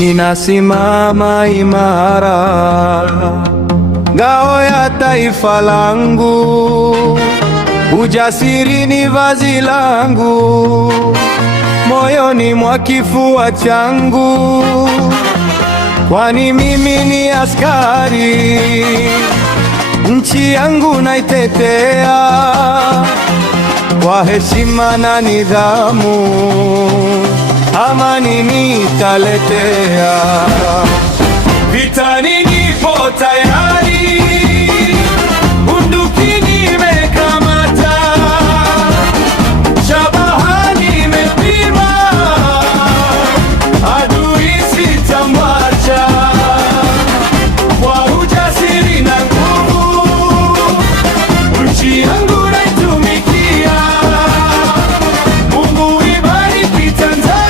ninasimama imara, ngao ya taifa langu, ujasiri ni vazi langu, moyoni mwa kifua changu, kwani mimi ni askari, nchi yangu naitetea kwa heshima na nidhamu, amani nitaletea.